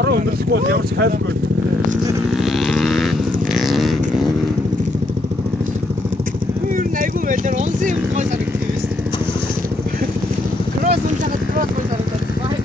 Хараа өндөрлөхгүй бол ямар ч хайргүй. Юу найгуу байлаа онсын юм гоо санагддаг юм шүү. Кросс унцаад кросс гоо санагдаад байг.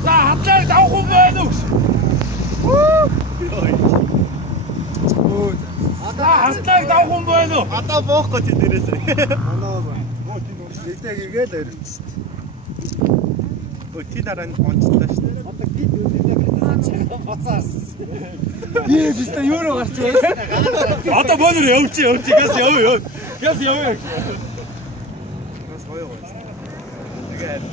За хадлаа давах юм байна уу? Хадлаа давах юм байна уу? Одоо боохгүй чи дээрээс. Анаа ба. Муу тийм үлдээ гэргээл өрөвчтэй. Өө ти дараа нь онцлоо шүү дээ. Одоо гид үлдээ гэрээс боцоос. Ээ бистэ юу руу гарч байна? Одоо бонор явчих газ яв. Газ яв. Бас гоё гоё. Тэгээд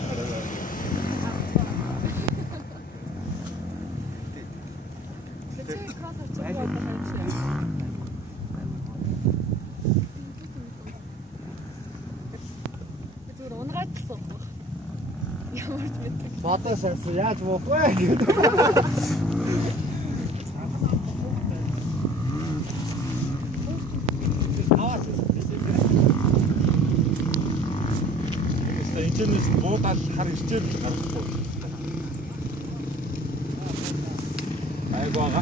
Батасаас яаж буух вэ гэдэг. Энэс буудаад хар ирчээр гарахгүй. Айгуага.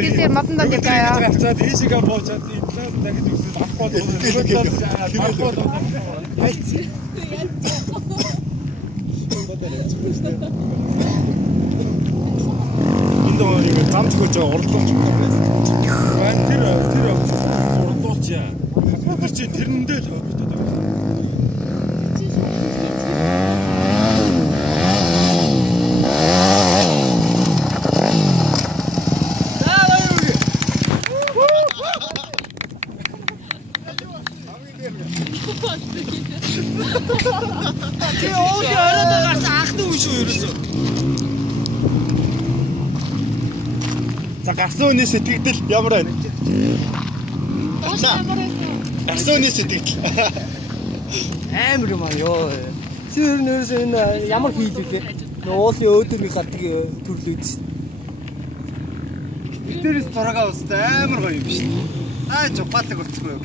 Kita makan tadi kaya. Jadi isi kan mau jadi lagi tu apa tu? Ini orang tamu tu je orang tu. Tidak orang tu je. Mesti terendam. Чи өөдөө оройдоо гарсан анхны үе шүү ерөөсөө. За гарсан үний сэтгэгдэл ямар байна? Гарсан үний сэтгэгдэл. Амар юм аа ёо. Чи ерөөсөө энэ ямар хийлвэ? Уулын өөдрийг гадаг төрлөө үз. Битэрс зураагаа устай амар гоё юм биш. Аа жухаалаг өцгөө.